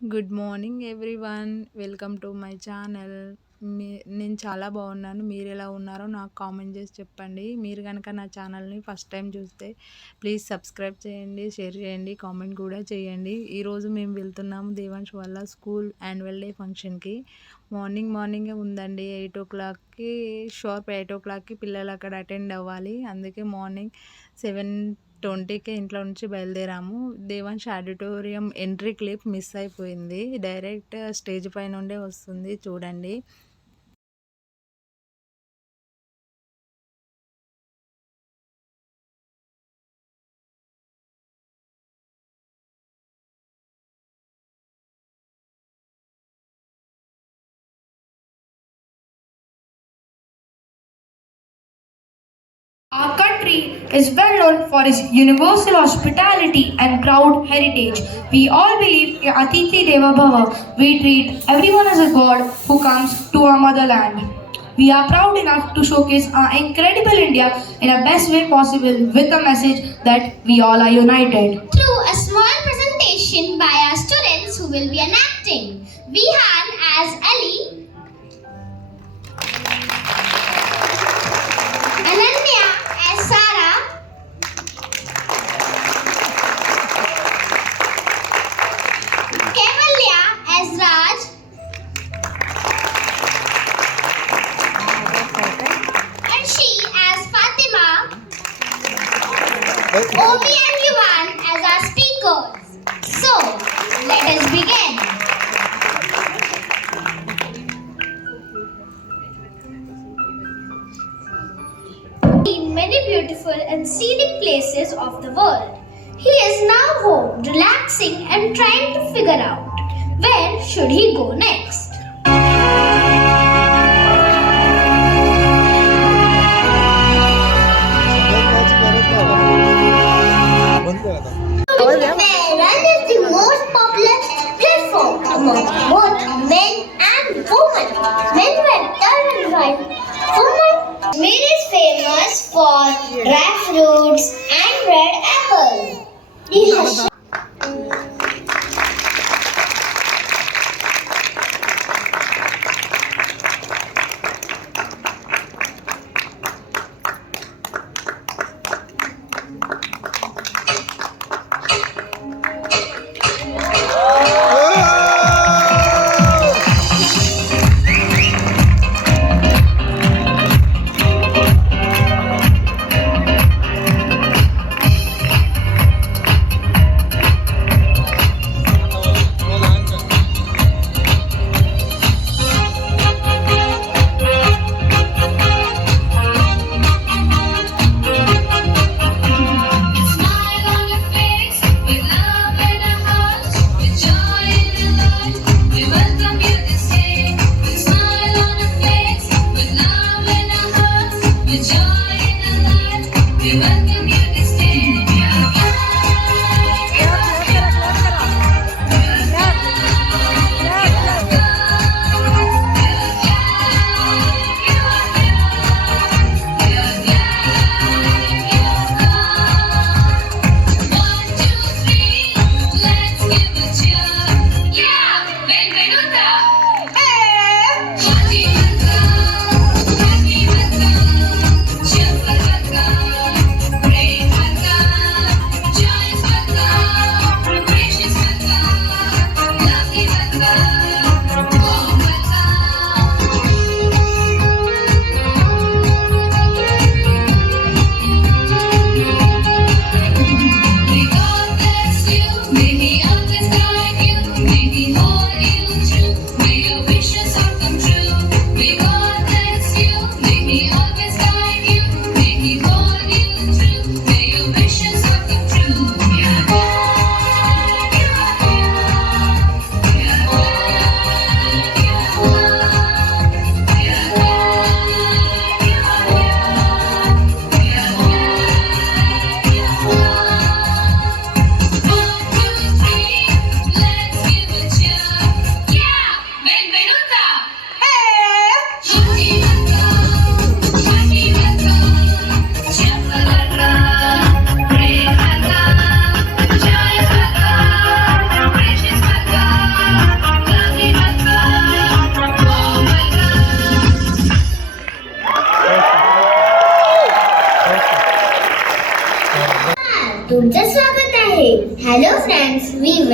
Good morning everyone. Welcome to my channel. మీ నేను చాలా బాగున్నాను. మీరెలా ఉన్నారో నాకు కామెంట్ చేసి చెప్పండి. మీరు కనుక నా ఛానల్ని ఫస్ట్ టైం చూస్తే ప్లీజ్ సబ్స్క్రైబ్ చేయండి, షేర్ చేయండి, కామెంట్ కూడా చేయండి. ఈరోజు మేము వెళ్తున్నాము దేవాంశ్ వాళ్ళ స్కూల్ యాన్యువల్ డే ఫంక్షన్కి. మార్నింగే ఉందండి. 8 o'clockకి షార్ప్ 8 o'clockకి పిల్లలు అక్కడ అటెండ్ అవ్వాలి. అందుకే మార్నింగ్ 7:20కే ఇంట్లో నుంచి బయలుదేరాము. Devansh auditorium entry clip miss అయిపోయింది. డైరెక్ట్ స్టేజ్ పై నుండే వస్తుంది, చూడండి. Our country is well known for its universal hospitality and proud heritage. We all believe in Atithi Deva Bhava. We treat everyone as a god who comes to our motherland. We are proud enough to showcase our incredible India in the best way possible with a message that we all are united. Through a small presentation by our students who will be enacting. Vihan as Ali, Ananya as Sarah, Kevalya as Raj, Arshi as Fatima, Omi and Yuvan as our speakers. So, let us begin. In many beautiful and scenic places of the world, he is now home, relaxing and trying to figure out where should he go next. Wherein is the most popular platform among both men and women. Men were turned and right. Women. Mir is famous for dry fruits and red apple. Yes.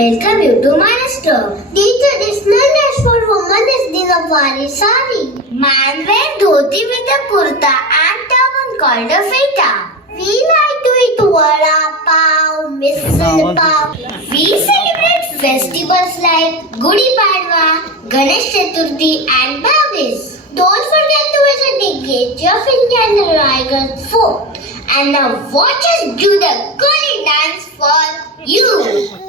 welcome you to my store. The traditional dress for women is the Nawari sari. Man wear dhoti with a kurta and turban called a feta. We like to eat vada pav, misal pav. We celebrate festivals like Gudi Padwa, Ganesh Chaturthi and Bhagis. Don't forget to visit the Gateway of India and the Raigarh Fort. And now watch us do the Goli dance for you.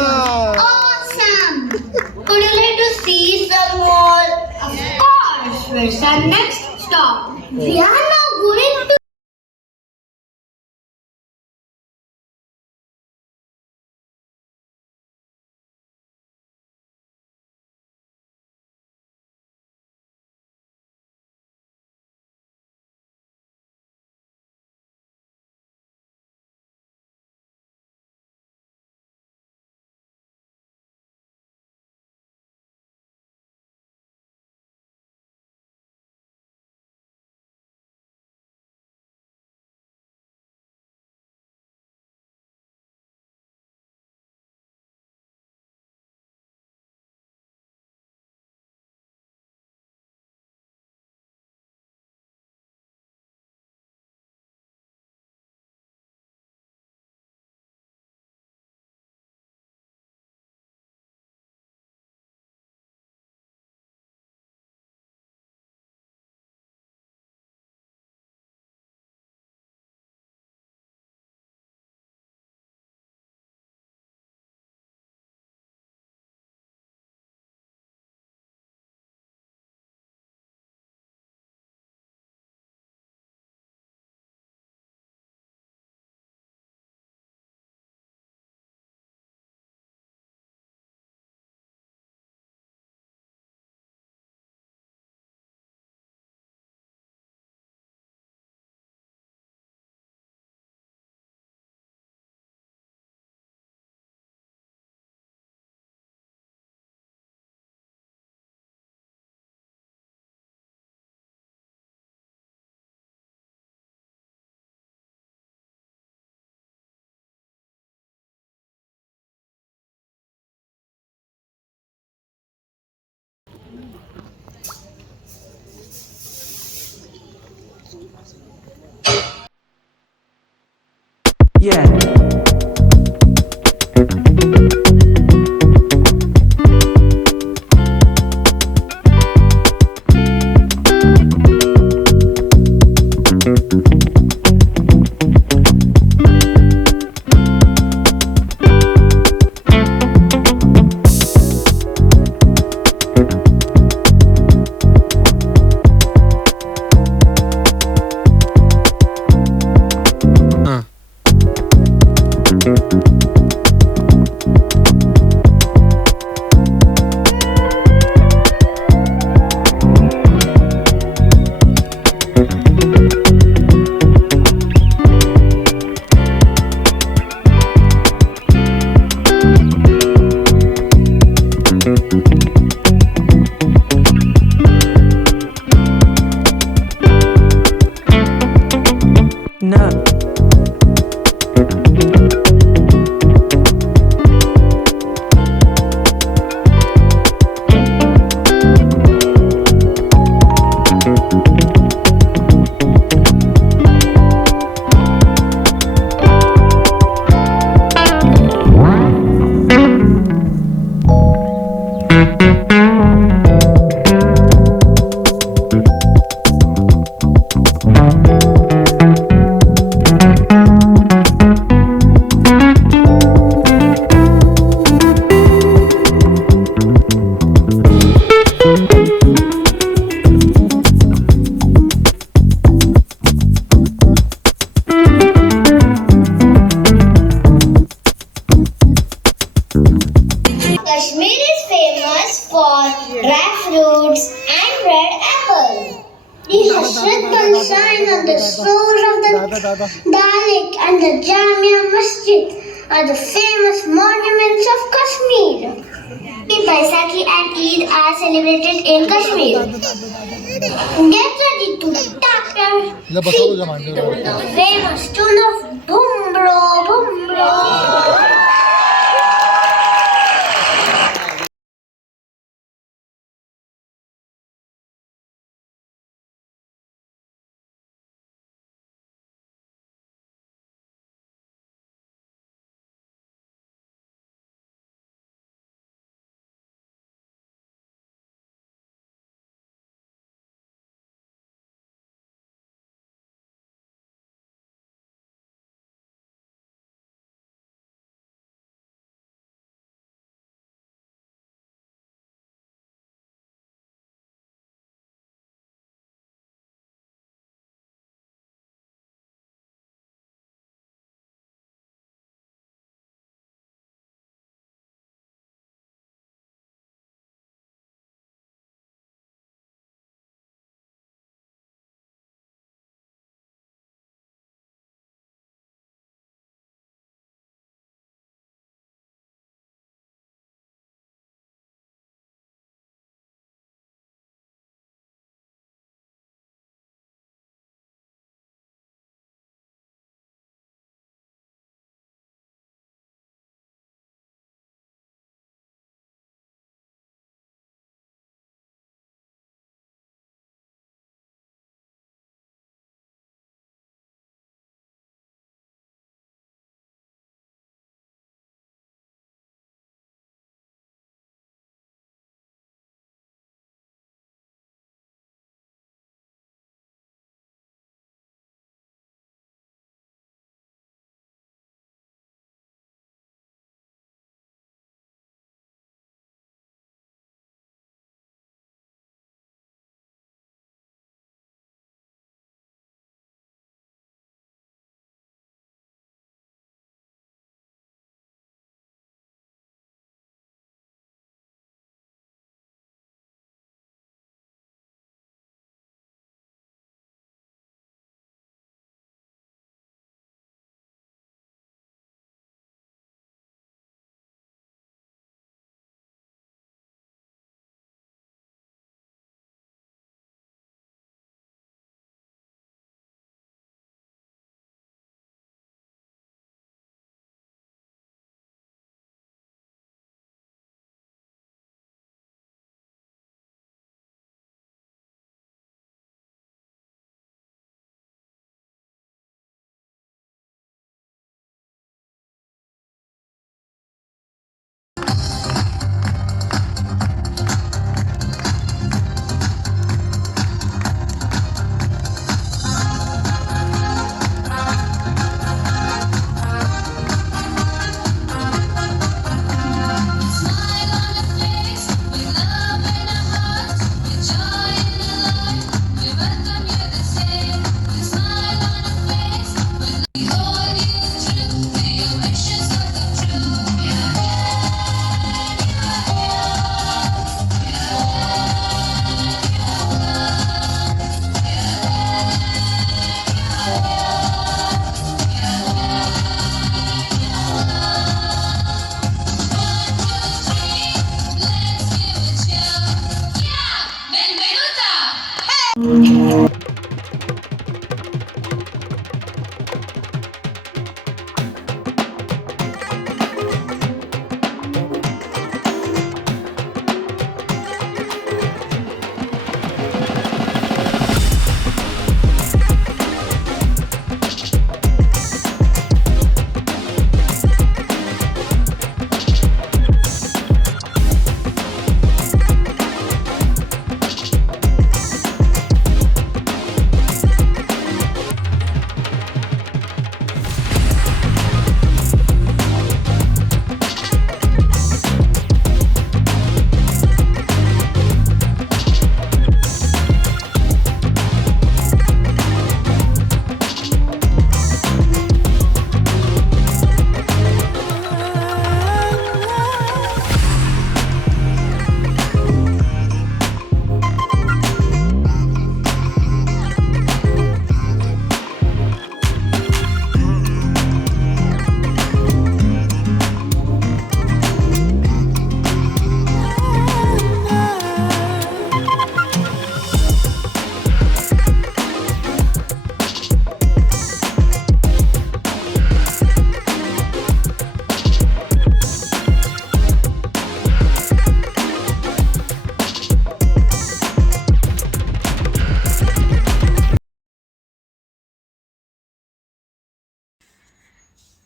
Awesome! Would you like to see some more? Of course! Where's our next stop? We are now going to Yeah. Dal Lake and the Jamia Masjid are the famous monuments of Kashmir. Baisakhi and Eid are celebrated in Kashmir. Get ready to tap your feet to the famous tune of Bhumbro Bhumbro.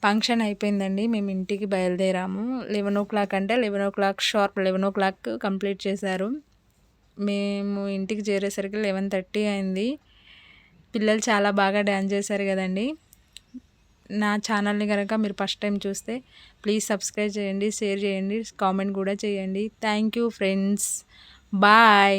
Function అయిపోయిందండి. మేము ఇంటికి బయలుదేరాము. 11:00 అంటే 11:00 షార్ప్ 11:00 కంప్లీట్ చేశారు. మేము ఇంటికి చేరేసరికి 11:30 అయింది. పిల్లలు చాలా బాగా డ్యాన్స్ చేశారు కదండి. నా ఛానల్ని కనుక మీరు ఫస్ట్ టైం చూస్తే ప్లీజ్ సబ్స్క్రైబ్ చేయండి, షేర్ చేయండి, కామెంట్ కూడా చేయండి. Thank you friends. బాయ్.